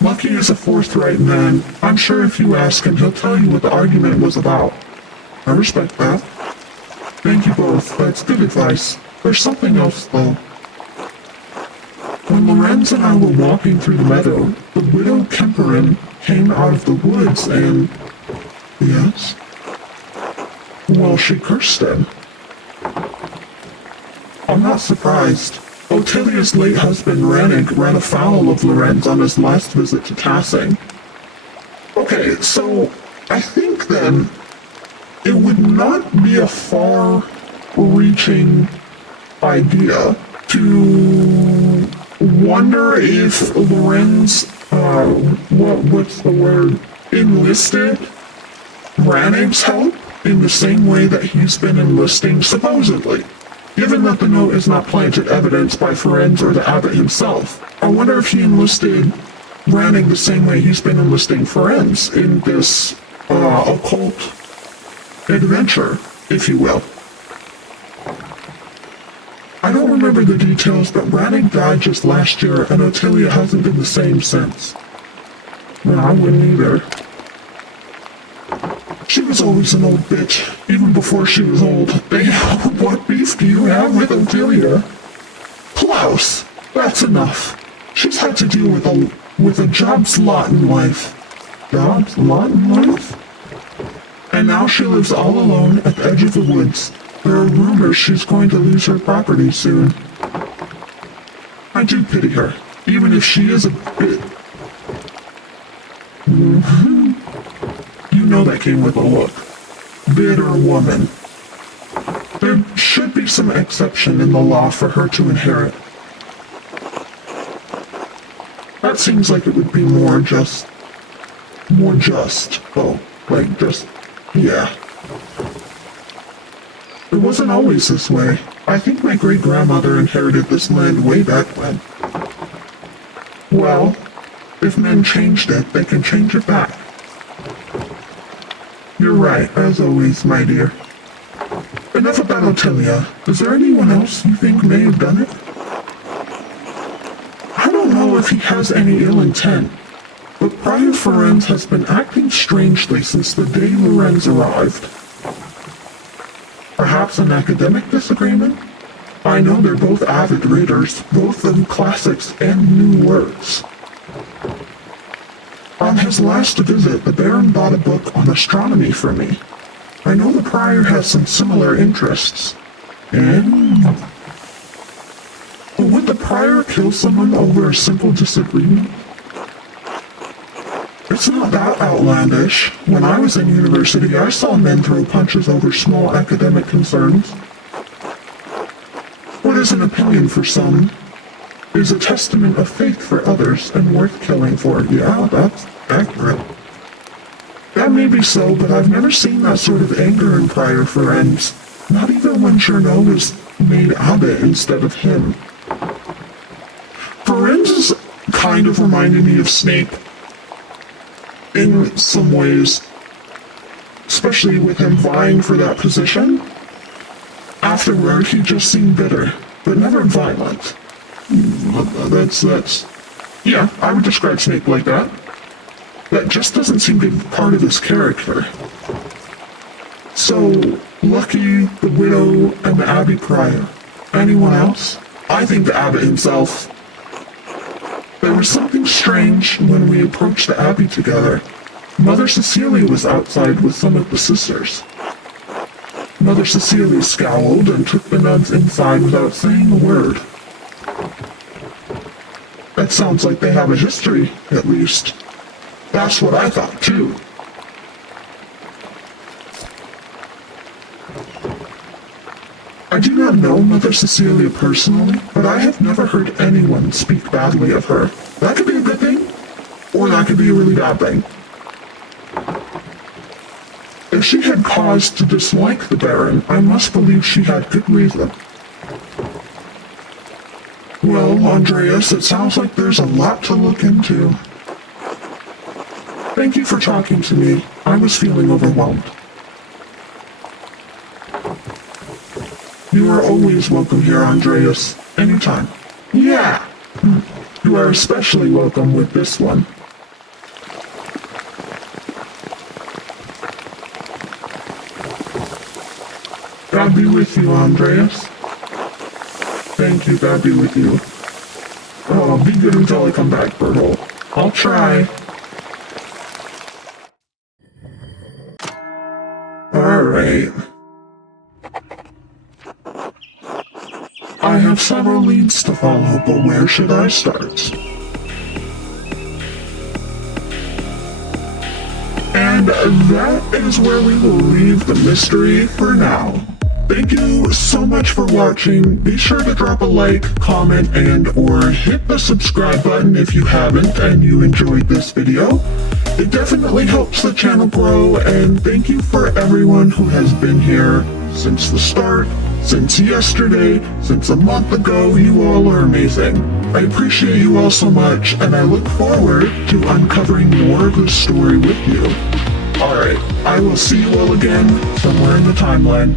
Lucky is a forthright man. I'm sure if you ask him, he'll tell you what the argument was about. I respect that. Thank you both. That's good advice. There's something else, though. when Lorenz and I were walking through the meadow, the widow Kemperin came out of the woods and... Yes? Well, she cursed him. I'm not surprised. Otilia's late husband Ferenc ran afoul of Lorenz on his last visit to Tassing. Okay, so I think then it would not be a far-reaching idea to wonder if Lorenz, what's the word, enlisted Ferenc's help in the same way that he's been enlisting supposedly. Given that the note is not planted evidence by Ferenc or the abbot himself, I wonder if he enlisted Ferenc the same way he's been enlisting Ferenc in this occult adventure, if you will. I don't remember the details, but Ferenc died just last year, and Otilia hasn't been the same since. No, I wouldn't either. She was always an old bitch, even before she was old. Damn, what beef do you have with Otilia? Klaus, that's enough. She's had to deal with a job's lot in life. Job's lot in life? And now she lives all alone at the edge of the woods. There are rumors she's going to lose her property soon. I do pity her, even if she is a bit... You know that came with a look. Bitter woman. There should be some exception in the law for her to inherit. That seems like it would be more just. Oh, like just, yeah. It wasn't always this way. I think my great-grandmother inherited this land way back when. Well, if men changed it, they can change it back. You're right, as always, my dear. Enough about Otilia. Is there anyone else you think may have done it? I don't know if he has any ill intent, but Prior Ferenc has been acting strangely since the day Lorenz arrived. Perhaps an academic disagreement? I know they're both avid readers, both of classics and new works. On his last visit, the Baron bought a book on astronomy for me. I know the Prior has some similar interests. And... would the Prior kill someone over a simple disagreement? It's not that outlandish. When I was in university, I saw men throw punches over small academic concerns. What is an opinion for some is a testament of faith for others and worth killing for. Yeah, that's accurate. That may be so, but I've never seen that sort of anger in Prior Ferenc. Not even when Chernow was made abbot instead of him. Ferenc is kind of reminded me of Snape in some ways, especially with him vying for that position. Afterward, he just seemed bitter, but never violent. Yeah, I would describe Snape like that. That just doesn't seem to be part of his character. So, Lucky, the widow, and the Abbey Prior. Anyone else? I think the Abbot himself. There was something strange when we approached the Abbey together. Mother Cecilia was outside with some of the sisters. Mother Cecilia scowled and took the nuns inside without saying a word. That sounds like they have a history, at least. That's what I thought, too. I do not know Mother Cecilia personally, but I have never heard anyone speak badly of her. That could be a good thing, or that could be a really bad thing. If she had cause to dislike the Baron, I must believe she had good reason. Well, Andreas, it sounds like there's a lot to look into. Thank you for talking to me. I was feeling overwhelmed. You are always welcome here, Andreas. Anytime. Yeah! You are especially welcome with this one. God be with you, Andreas. Thank you, God be with you. Oh, Be good until I come back, Bertle. I'll try. Alright. I have several leads to follow, but where should I start? And that is where we will leave the mystery for now. Thank you so much for watching. Be sure to drop a like, comment, and or hit the subscribe button if you haven't and you enjoyed this video. It definitely helps the channel grow, and thank you for everyone who has been here since the start, since yesterday, since a month ago. You all are amazing. I appreciate you all so much, and I look forward to uncovering more of this story with you. Alright, I will see you all again somewhere in the timeline.